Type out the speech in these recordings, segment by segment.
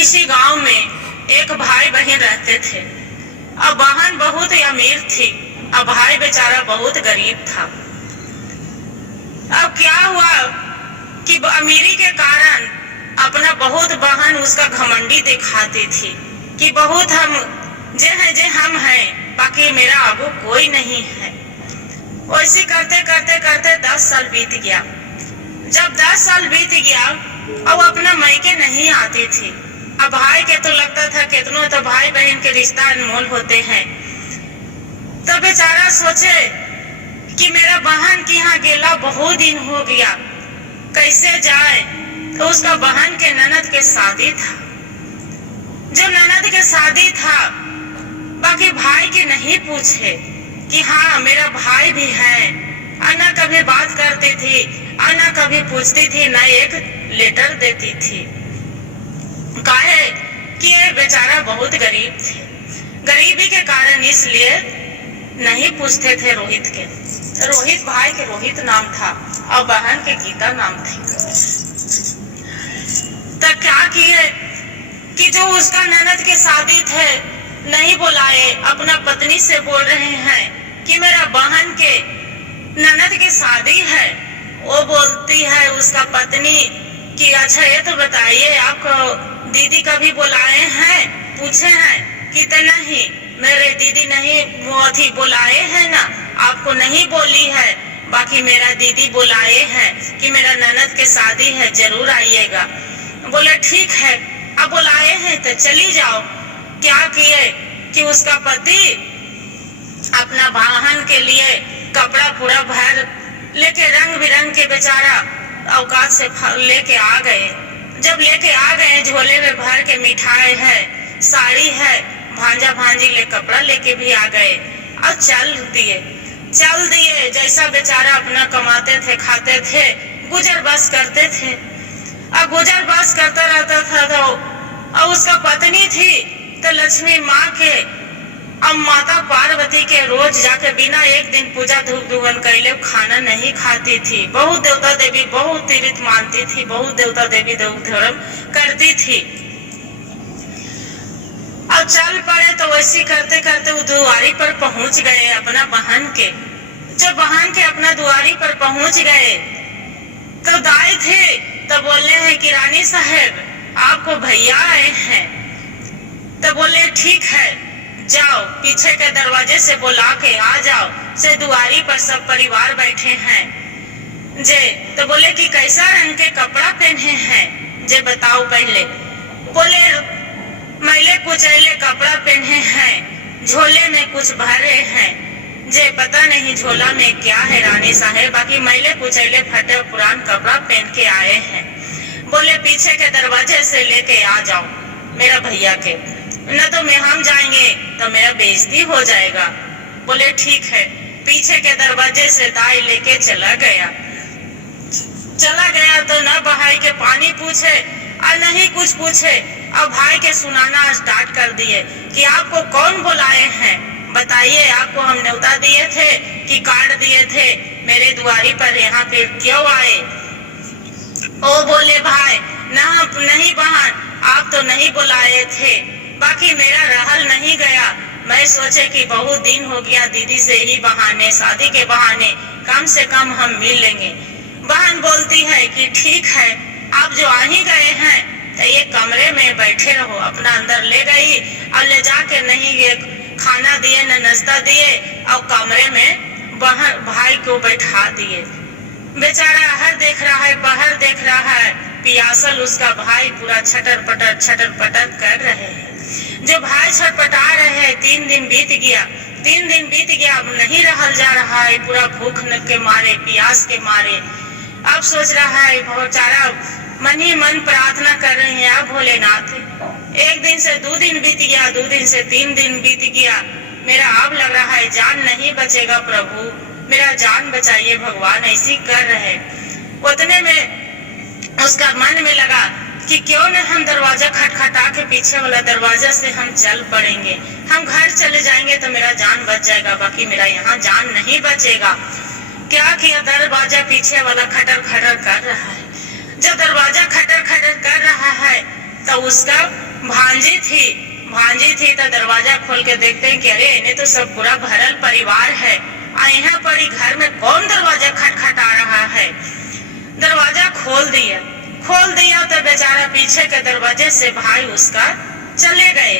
किसी गांव में एक भाई बहन रहते थे। अब बहन बहुत ही अमीर थी, अब भाई बेचारा बहुत गरीब था। अब क्या हुआ कि अमीरी के कारण अपना बहुत बहन उसका घमंडी दिखाती थी कि बहुत हम हैं, बाकी मेरा आगू कोई नहीं है। वैसे करते करते करते 10 साल बीत गया। जब 10 साल बीत गया अब अपना मायके नहीं आती थी। अब भाई के तो लगता था कितनों तो भाई बहन के रिश्ता अनमोल होते हैं। तब बेचारा सोचे कि मेरा बहन के यहाँ गेला बहुत दिन हो गया, कैसे जाए। तो उसका बहन के ननद के शादी था। जब ननद के शादी था, बाकी भाई के नहीं पूछे कि हाँ मेरा भाई भी है। अन्ना कभी बात करती थी, अन्ना कभी पूछती थी, न एक लेटर देती थी। काहे कि ये बेचारा बहुत गरीब थे। गरीबी के कारण इसलिए नहीं पूछते थे रोहित के। रोहित भाई के रोहित नाम था और बहन के गीता नाम थी। तब क्या किए कि जो उसका ननद के शादी थे नहीं बुलाए, अपना पत्नी से बोल रहे हैं कि मेरा बहन के ननद की शादी है। वो बोलती है उसका पत्नी कि अच्छा ये तो बताइए आपको दीदी कभी बुलाए हैं, पूछे हैं कि तो नहीं, मेरे दीदी नहीं वो थी बुलाए हैं ना, आपको नहीं बोली है, बाकी मेरा दीदी बुलाए हैं कि मेरा ननद के शादी है, जरूर आइएगा। बोले ठीक है, अब बुलाए हैं तो चली जाओ। क्या किए कि उसका पति अपना बहन के लिए कपड़ा पूरा भर लेके रंग बिरंग के बेचारा औकात से लेके आ गए। जब लेके आ गए झोले में भर के मिठाई है, साड़ी है, भांजा भांजी ले कपड़ा लेके भी आ गए और चल दिए। जैसा बेचारा अपना कमाते थे, खाते थे, गुजर बस करते थे। और गुजर बस करता रहता था तो और उसका पत्नी थी तो लक्ष्मी माँ के अब माता पार्वती के रोज जाके बिना एक दिन पूजा धूप धुवन कैले खाना नहीं खाती थी। बहुत देवता देवी बहुत तीर्थ मानती थी, बहुत देवता देवी धर्म करती थी। अब चल पड़े तो वैसे करते करते वो दुआरी पर पहुंच गए अपना बहन के। जब बहन के अपना दुआरी पर पहुंच गए तो दाई थे तो बोले हैं कि रानी साहब आपको भैया आए हैं। तो बोले ठीक है, जाओ पीछे के दरवाजे से बुला के आ जाओ, से दुआरी पर सब परिवार बैठे हैं जे। तो बोले कि कैसा रंग के कपड़ा पहने हैं जे बताओ पहले। बोले मैले कुचैले कपड़ा पहने हैं, झोले में कुछ भरे हैं जे, पता नहीं झोला में क्या है रानी साहब, बाकी मैले कुचैले फटे पुरान कपड़ा पहन के आए हैं। बोले पीछे के दरवाजे से लेके आ जाओ मेरा भैया के, न तो मैं हम जाएंगे तो मेरा बेइज्जती हो जाएगा। बोले ठीक है, पीछे के दरवाजे से दाई लेके चला गया तो न भाई के पानी पूछे और नहीं कुछ पूछे। अब भाई के सुनाना स्टार्ट कर दिए कि आपको कौन बुलाए हैं, बताइए, आपको हम न्योता दिए थे कि कार्ड दिए थे, मेरे दुआरी पर यहाँ पे क्यों आए। ओ बोले भाई नहीं बहन, आप तो नहीं बुलाए थे, बाकी मेरा रहल नहीं गया। मैं सोचे कि बहुत दिन हो गया दीदी से ही बहाने, शादी के बहाने कम से कम हम मिल लेंगे। बहन बोलती है कि ठीक है, आप जो आ ही गए हैं तो ये कमरे में बैठे रहो। अपना अंदर ले गई और ले जाके नहीं ये खाना दिए न नाश्ता दिए और कमरे में भाई को बैठा दिए। बेचारा हर देख रहा है, बाहर देख रहा है, पियासल उसका भाई पूरा छटर पटर कर रहे हैं। जो भाई छटपटा रहे हैं, 3 दिन बीत गया, अब नहीं रहल जा रहा है, पूरा भूख के मारे, प्यास के मारे। अब सोच रहा है बेचारा मन ही मन प्रार्थना कर रहे हैं, आप भोलेनाथ 1 दिन से 2 दिन बीत गया, 2 दिन से 3 दिन बीत गया, मेरा अब लग रहा है जान नहीं बचेगा, प्रभु मेरा जान बचाइए भगवान, ऐसी कर रहे। उतने में उसका मन में लगा कि क्यों न हम दरवाजा खटखटा के पीछे वाला दरवाजा से हम चल पड़ेंगे, हम घर चले जाएंगे तो मेरा जान बच जाएगा, बाकी मेरा यहाँ जान नहीं बचेगा। क्या किया, दरवाजा पीछे वाला खटर कर रहा है। जब दरवाजा खटर कर रहा है तो उसका भांजी थी तो दरवाजा खोल के देखते हैं कि अरे इन्हें तो सब पूरा भरल परिवार है, यहाँ पड़ी घर में कौन दरवाजा खटखटा रहा है। दरवाजा खोल दिया तो बेचारा पीछे के दरवाजे से भाई उसका चले गए।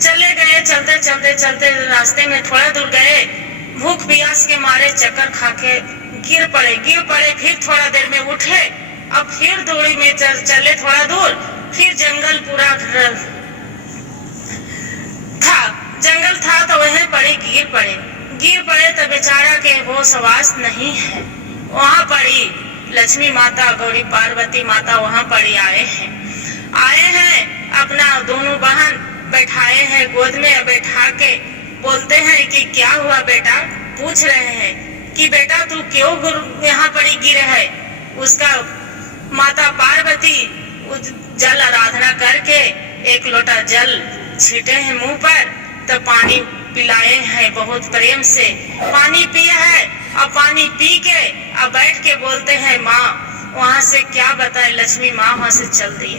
चलते रास्ते में थोड़ा दूर गए, भूख प्यास के मारे चक्कर खा के गिर पड़े। फिर थोड़ा देर में उठे, अब फिर दूरी में चले थोड़ा दूर, फिर जंगल पूरा था तो वहीं पड़े गिर पड़े तो बेचारा के वो सवास नहीं है। वहाँ पड़ी लक्ष्मी माता, गौरी पार्वती माता वहाँ पड़ी आए हैं अपना दोनों बहन बैठाए हैं गोद में बैठा के, बोलते हैं कि क्या हुआ बेटा, पूछ रहे हैं कि बेटा तू क्यों यहाँ पड़ी गिरे है। उसका माता पार्वती जल आराधना करके एक लोटा जल छीटे हैं मुंह पर, तो पानी पिलाए हैं बहुत प्रेम से, पानी पिया है। अब पानी पी के अब बैठ के बोलते हैं माँ, वहाँ से क्या बताए, लक्ष्मी माँ वहाँ से चल दिए।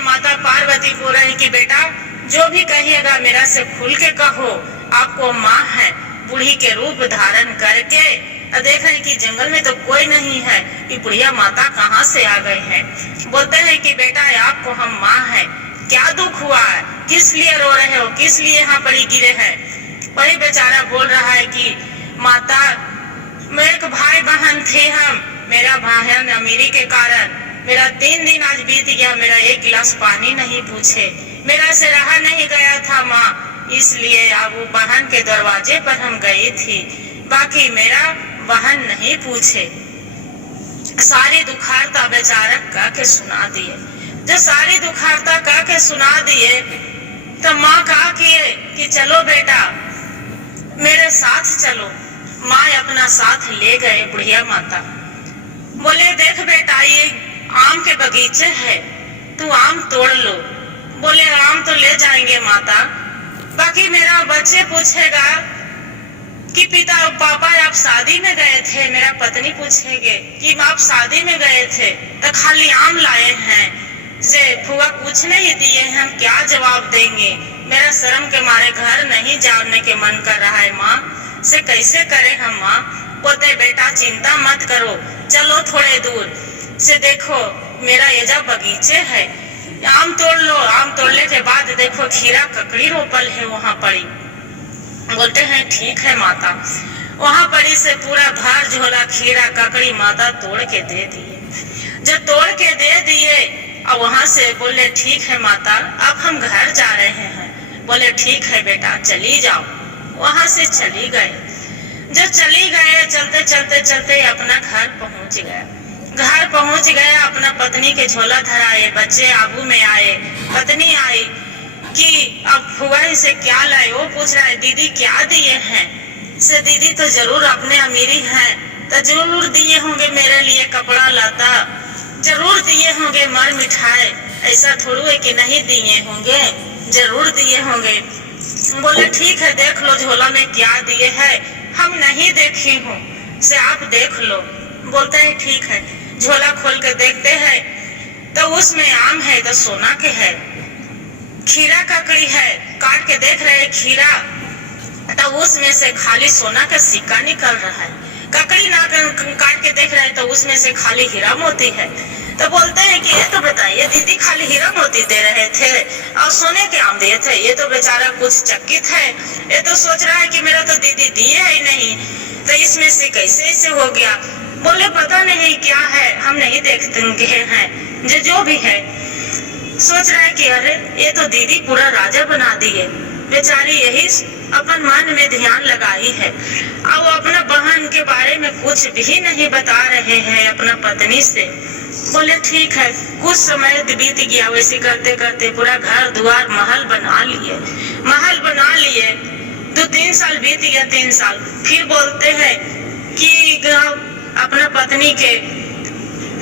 माता पार्वती बोल रही कि बेटा जो भी कहिएगा मेरा से खुल के कहो, आपको माँ है बूढ़ी के रूप धारण करके। देख रहे कि जंगल में तो कोई नहीं है, कि बुढ़िया माता कहाँ से आ गए हैं। बोलते हैं कि बेटा आपको हम माँ है, क्या दुख हुआ है, किस लिए रो रहे हो, किस लिए यहाँ पड़ी गिरे हैं। वही बेचारा बोल रहा है कि माता मैं एक भाई बहन थे हम, मेरा बहन अमीरी के कारण मेरा 3 दिन आज बीत गया, मेरा 1 गिलास पानी नहीं पूछे, मेरा से रहा नहीं गया था माँ, इसलिए अब वो बहन के दरवाजे पर हम गई थी, बाकी मेरा बहन नहीं पूछे। सारी दुखारता बेचारा कह के सुना दिए। जो सारी दुखारता कह के सुना दिए तो माँ कहा कि चलो बेटा मेरे साथ चलो। माँ अपना साथ ले गए बुढ़िया माता। बोले देख बेटा ये आम के बगीचे है, तू आम तोड़ लो। बोले आम तो ले जाएंगे माता, बाकी मेरा बच्चे पूछेगा कि पिता पापा आप शादी में गए थे, मेरा पत्नी पूछेगे कि आप शादी में गए थे तो खाली आम लाए हैं, से फुआ कुछ नहीं दिए, हम क्या जवाब देंगे। मेरा शर्म के मारे घर नहीं जाने के मन कर रहा है माँ, से कैसे करे हम माँ। बोलते बेटा चिंता मत करो, चलो थोड़े दूर से देखो मेरा ये जब बगीचे है, आम तोड़ लो। आम तोड़ने के बाद देखो खीरा ककड़ी रोपल है वहाँ पड़ी। बोलते हैं ठीक है माता। वहाँ पड़ी से पूरा भर झोला खीरा ककड़ी माता तोड़ के दे दिए। जब तोड़ के दे दिए अब वहाँ से बोले ठीक है माता अब हम घर जा रहे हैं। बोले ठीक है बेटा चली जाओ। वहाँ से चली गए। जब चली गए चलते चलते चलते अपना घर पहुँच गए। अपना पत्नी के झोला धराए, बच्चे आगू में आए। पत्नी आई कि अब फुआ से क्या लाए, वो पूछ रहा है दीदी क्या दिए हैं। से दीदी तो जरूर अपने अमीरी हैं, तो जरूर दिए होंगे मेरे लिए कपड़ा लाता, जरूर दिए होंगे मर मिठाई, ऐसा थोड़ू है कि नहीं दिए होंगे, जरूर दिए होंगे। बोले ठीक है देख लो झोला में क्या दिए है, हम नहीं देखी हूँ, से आप देख लो। बोलते हैं ठीक है। झोला खोल के देखते हैं तो उसमें आम है तो सोना के है, खीरा ककड़ी है, काट के देख रहे खीरा तो उसमें से खाली सोना का सिक्का निकल रहा है। ककड़ी ना काट के देख रहे तो उसमें से खाली हीरा मोती है। तो बोलते हैं कि ये तो बताइए दीदी खाली हीरा मोती दे रहे थे और सोने के आम दिए थे, ये तो बेचारा कुछ चकित है, ये तो सोच रहा है कि मेरा तो दीदी दिए ही नहीं, तो इसमें से कैसे ऐसे हो गया। बोले पता नहीं क्या है, हम नहीं देखते हैं, जो भी है। सोच रहा है कि अरे ये तो दीदी पूरा राजा बना दिए, बेचारी यही अपन मन में ध्यान लगाई है। अब अपना बहन के बारे में कुछ भी नहीं बता रहे हैं अपना पत्नी से। बोले ठीक है। कुछ समय बीत गया, वैसे करते करते पूरा घर द्वार महल बना लिए। 2-3 साल बीत गया, 3 साल। फिर बोलते हैं कि अपना पत्नी के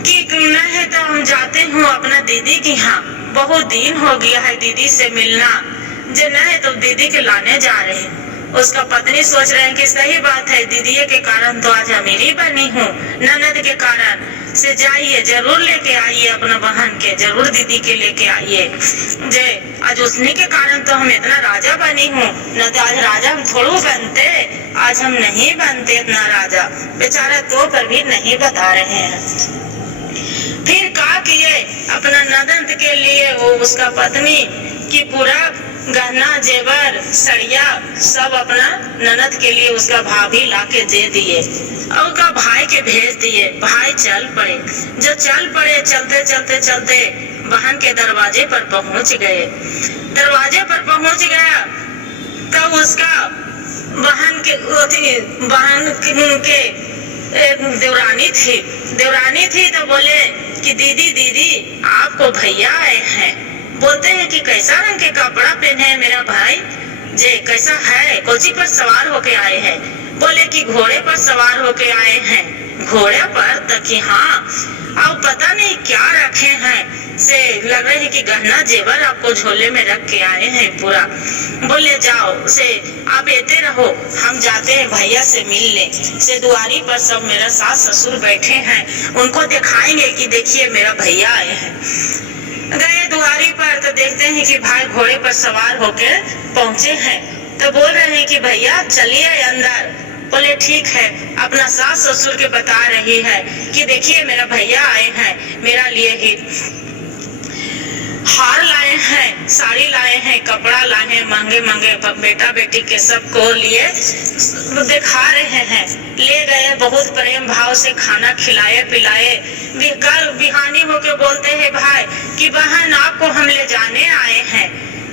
कि नहीं तो हम जाते हूँ अपना दीदी के यहाँ, बहुत दिन हो गया है दीदी से मिलना, जो नहीं तो दीदी के लाने जा रहे हैं। उसका पत्नी सोच रहे हैं कि सही बात है, दीदी के कारण तो आज अमीरी बनी हूँ, ननद के कारण, से जाइए, जरूर लेके आइए अपना बहन के, जरूर दीदी के लेके आइए। जे आज उसने के कारण तो हम इतना राजा बनी हूँ, न तो आज राजा हम थोड़ू बनते, आज हम नहीं बनते इतना राजा। बेचारा तो पर भी नहीं बता रहे हैं। फिर क्या किए, अपना ननद के लिए वो उसका पत्नी की पूरा गहना जेवर सड़िया सब अपना ननद के लिए उसका भाभी लाके दे दिए और उसका भाई के भेज दिए। भाई चल पड़े। जो चल पड़े, चलते चलते चलते बहन के दरवाजे पर पहुंच गए। दरवाजे पर पहुंच गया तब उसका बहन के देवरानी थी तो बोले कि दीदी दीदी आपको भैया आए हैं। बोलते हैं कि कैसा रंग के कपड़ा पहने है मेरा भाई, जे कैसा है, कोची पर सवार होके आए हैं। बोले कि घोड़े पर सवार होके आए हैं। घोड़े पर तो कि हाँ, अब पता नहीं क्या रखे हैं, से लग रहे हैं कि गहना जेवर आपको झोले में रख के आए हैं पूरा। बोले जाओ से आप एते रहो, हम जाते हैं भैया से मिलने। से दुआरी पर सब मेरा सास ससुर बैठे हैं, उनको दिखाएंगे कि देखिए मेरा भैया आए हैं। गए दुआरी पर तो देखते हैं कि भाई घोड़े पर सवार होकर पहुंचे हैं। तो बोल रहे हैं कि भैया चलिए अंदर। बोले ठीक है। अपना सास ससुर के बता रही है कि देखिए मेरा भैया आए हैं, मेरा लिए ही हार लाए हैं, साड़ी लाए हैं, कपड़ा लाए हैं, महंगे महंगे बेटा बेटी के सबको लिए दिखा रहे हैं। ले गए, बहुत प्रेम भाव से खाना खिलाए पिलाए। कल बिहानी होके बोलते हैं भाई कि बहन आपको हम ले जाने आए हैं।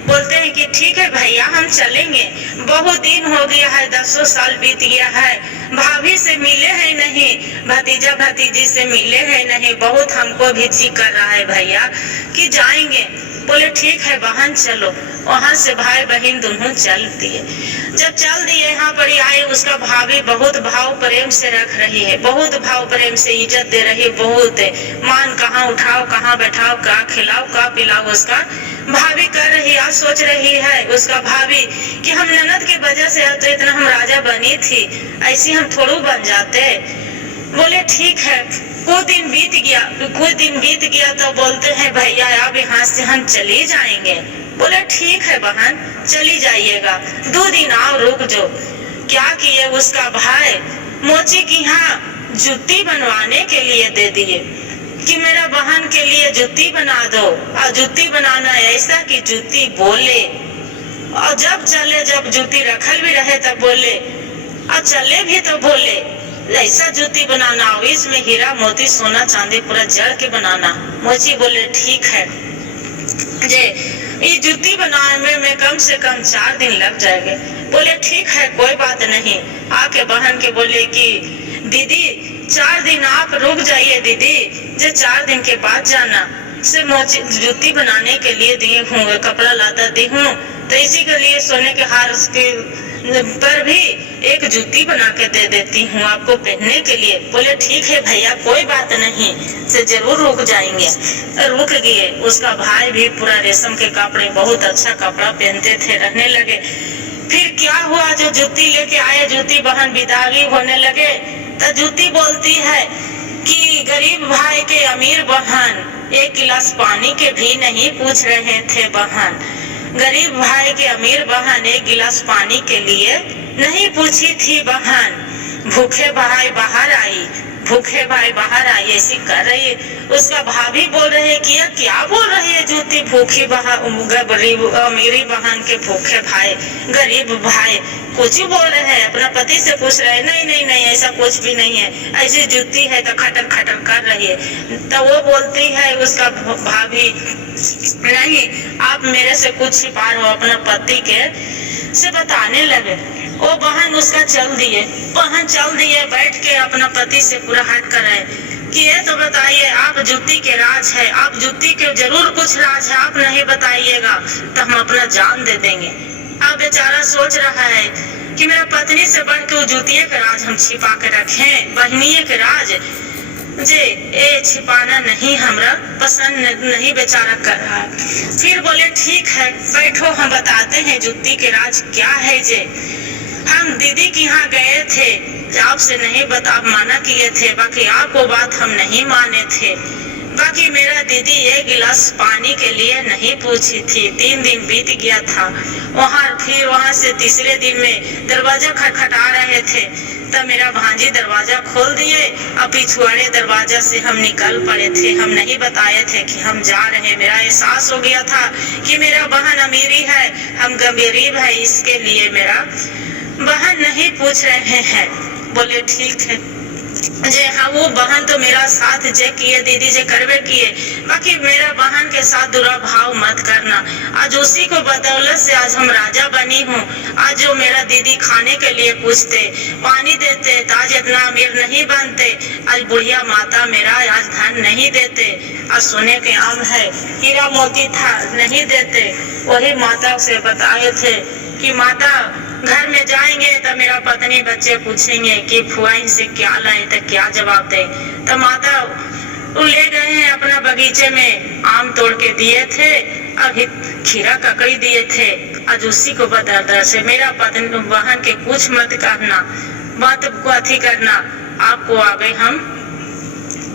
बोलते हैं कि ठीक है भैया हम चलेंगे, बहुत दिन हो गया है, 10 साल बीत गया है, भाभी से मिले हैं नहीं, भतीजा भतीजी से मिले हैं नहीं, बहुत हमको भी जी कर रहा है भैया कि जाएंगे। बोले ठीक है बहन चलो। वहाँ से भाई बहन दोनों चल दिए। जब चल दिए यहाँ पर आए, उसका भाभी बहुत भाव प्रेम से रख रही है, बहुत भाव प्रेम से इज्जत दे रही है, बहुत मान कहाँ उठाओ कहाँ बैठाओ, क्या खिलाओ क्या पिलाओ, उसका भाभी कर रही है। आज सोच रही है उसका भाभी कि हम ननद की वजह से तो इतना हम राजा बनी थी, ऐसी हम थोड़ू बन जाते। बोले ठीक है। कुछ दिन बीत गया तो बोलते हैं भैया अब यहाँ से हम चली जाएंगे। बोले ठीक है बहन चली जाइएगा, 2 दिन आओ रुक जो। क्या किए उसका भाई मोची की यहाँ जूती बनवाने के लिए दे दिए कि मेरा बहन के लिए जूती बना दो। और जूती बनाना ऐसा कि जूती बोले, और जब चले, जब जूती रखल भी रहे तब बोले, और चले भी तो बोले। ऐसा जूती बनाना, इसमें हीरा मोती सोना चांदी पूरा जड़ के बनाना। मोची बोले ठीक है जे ये जूती बनाने में कम से कम 4 दिन लग जाएंगे। बोले ठीक है कोई बात नहीं। आके बहन के बोले कि दीदी 4 दिन आप रुक जाइए दीदी, जे 4 दिन के बाद जाना। से मोची जूती बनाने के लिए दिए हूँ, कपड़ा लाता दी हूँ, तो इसी के लिए सोने के हार के पर भी एक जूती बना के दे देती हूँ आपको पहनने के लिए। बोले ठीक है भैया कोई बात नहीं, से जरूर रुक जाएंगे। रुक गए। उसका भाई भी पूरा रेशम के कपड़े, बहुत अच्छा कपड़ा पहनते थे, रहने लगे। फिर क्या हुआ, जो जूती लेके आए, जूती बहन विदाई होने लगे तो जूती बोलती है कि गरीब भाई के अमीर बहन 1 गिलास पानी के भी नहीं पूछ रहे थे बहन। गरीब भाई के अमीर बहन 1 गिलास पानी के लिए नहीं पूछी थी बहन। भूखे भाई बाहर आई, भूखे भाई बाहर आई ऐसी कर रही है। उसका भाभी बोल रहे कि क्या बोल रही है जूती, भूखी गरीब अमीरी बहन के भूखे भाई, गरीब भाई कुछ ही बोल रहे हैं। अपना पति से पूछ रहे हैं, नहीं नहीं नहीं ऐसा कुछ भी नहीं है, ऐसी जूती है तो खटर खटर कर रही है। तो वो बोलती है उसका भाभी, नहीं आप मेरे से कुछ छिपा रहे हो, अपना पति के से बताने लगे। वो बहन उसका चल दिए, बहन चल दिए, बैठ के अपना पति से पूरा हट कर रहे कि ये तो बताइए आप जूती के राज है, आप जूती के जरूर कुछ राज है, आप नहीं बताइएगा तो हम अपना जान दे देंगे। अब बेचारा सोच रहा है कि मेरा पत्नी से बढ़ के वो जूतिये के राज हम छिपा के रखें, बहनिये के राज जे ए छिपाना नहीं हमरा पसंद नहीं बेचारा कर रहा है। फिर बोले ठीक है बैठो हम बताते हैं जूती के राज क्या है। जे हम दीदी के यहाँ गए थे, आपसे नहीं माना किए थे, बाकी आपको बात हम नहीं माने थे। बाकी मेरा दीदी एक गिलास पानी के लिए नहीं पूछी थी। 3 दिन बीत गया था। फिर वहाँ से तीसरे दिन में दरवाजा खटखटा रहे थे, तब मेरा भांजी दरवाजा खोल दिए और पिछवाड़े दरवाजा से हम निकल पड़े थे। हम नहीं बताए थे कि हम जा रहे हैं। मेरा एहसास हो गया था कि मेरा बहन अमीरी है, हम गरीब है, इसके लिए मेरा बहन नहीं पूछ रहे हैं। बोले ठीक है जे हाँ, वो बहन तो मेरा साथ जे किए दीदी जे करवे किए, बाकी मेरा बहन के साथ बुरा भाव मत करना। आज उसी को बदौलत से आज हम राजा बनी हूँ। आज जो मेरा दीदी खाने के लिए पूछते, पानी देते, तो आज इतना अमीर नहीं बनते। आज बुढ़िया माता मेरा आज धन नहीं देते। आज सोने के आम है, हीरा मोती था नहीं देते। वही माता से बताए थे कि माता घर में जाएंगे तो मेरा पत्नी बच्चे पूछेंगे कि फुआ से क्या लाए, तो क्या जवाब दे। तो माता ले गए हैं अपना बगीचे में, आम तोड़ के दिए थे, अभी खीरा ककड़ी दिए थे। आज उसी को बता से मेरा पत्नी बहन के कुछ मत कहना, बात को अथी करना। आपको आगे हम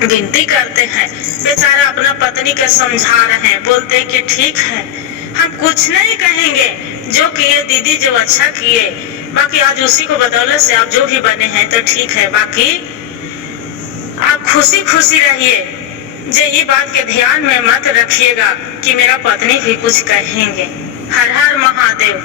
विनती करते हैं। बेचारा अपना पत्नी के समझा रहे हैं, बोलते कि ठीक है हम कुछ नहीं कहेंगे, जो किए दीदी जो अच्छा किए, बाकी आज उसी को बदौलत से आप जो भी बने हैं तो ठीक है। बाकी आप खुशी खुशी रहिए। जे ये बात के ध्यान में मत रखिएगा कि मेरा पत्नी भी कुछ कहेंगे। हर हर महादेव।